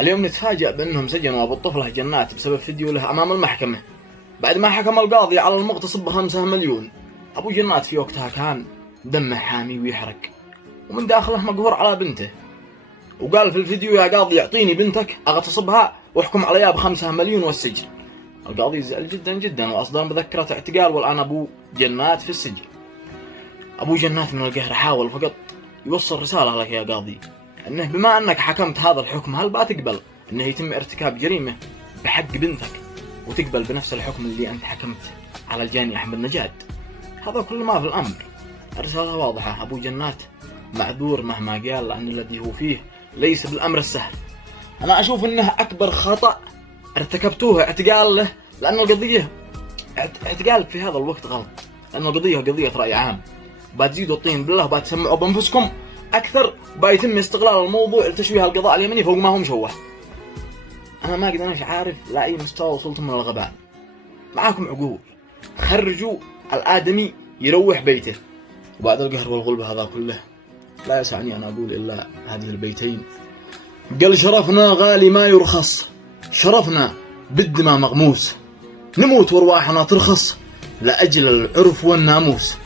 اليوم نتفاجأ بأنهم سجنوا أبو الطفلة جنات بسبب فيديو له أمام المحكمة بعد ما حكم القاضي على المغتصب ب5 مليون. أبو جنات في وقتها كان دمه حامي ويحرق ومن داخله مقهور على بنته، وقال في الفيديو: يا قاضي اعطيني بنتك اغتصبها واحكم عليها ب5 مليون والسجن. القاضي زعل جدا جدا واصدر مذكرة اعتقال، والآن أبو جنات في السجن. أبو جنات من القهر حاول فقط يوصل رسالة لك يا قاضي، أنه بما أنك حكمت هذا الحكم هل بتقبل أنه يتم ارتكاب جريمة بحق بنتك وتقبل بنفس الحكم اللي أنت حكمت على الجاني أحمد نجاد؟ هذا كل ما في الأمر. الرسالة واضحة، أبو جنات معذور مهما قال، لأن الذي هو فيه ليس بالأمر السهل. أنا أشوف أنه أكبر خطأ ارتكبتوه اعتقال له، لأن القضية اعتقال في هذا الوقت غلط، لأن القضية قضية رأي عام. بتزيدوا الطين بالله وبتسمعوا بأنفسكم أكثر، وبيتم استغلال الموضوع لتشويه القضاء اليمني فوق ما هو مشوه. أنا ما قد عارف لأي مستوى وصلتم من الغباء. معاكم عقول، خرجوا الآدمي يروح بيته. وبعد القهر والغلبة هذا كله لا يسعني أن أقول إلا هذه البيتين: قال شرفنا غالي ما يرخص، شرفنا بالدماء مغموس، نموت وارواحنا ترخص لأجل العرف والناموس.